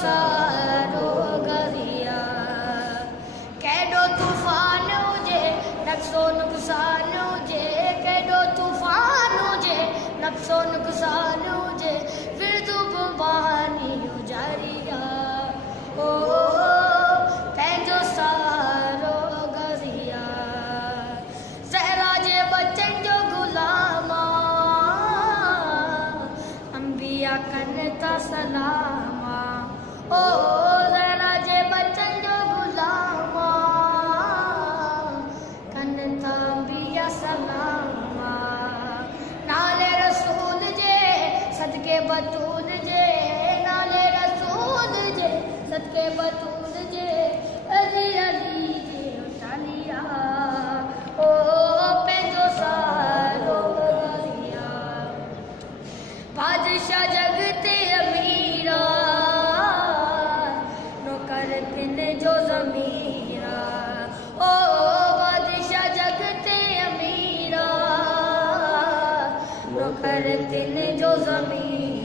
सारो गज़िया केॾो तूफ़ान हुजे नक्शो नुक़सान हुजे केॾो तूफ़ान हुजे नक्शो नुक़सान हुजे फिर तू बानी जारिया ओ पंहिंजो सारो गज़िया ज़हरा जे बचन जो गुलामा अंबिया कनि था सलामा ओ ज़हरा जे बचन जो गुलामा कनि था अंबिया सलामा नाले रसूल जे सदके बतूल जे नाले रसूल जे सदके बतूल जे अली अली जे तालिया ओ पंहिंजो सारो गज़िया बादशाह जग ते अमीरा नौकर तिन जो ज़मीरा ओ बादशाह जग ते अमीरा नौकर तिन जो ज़मीरा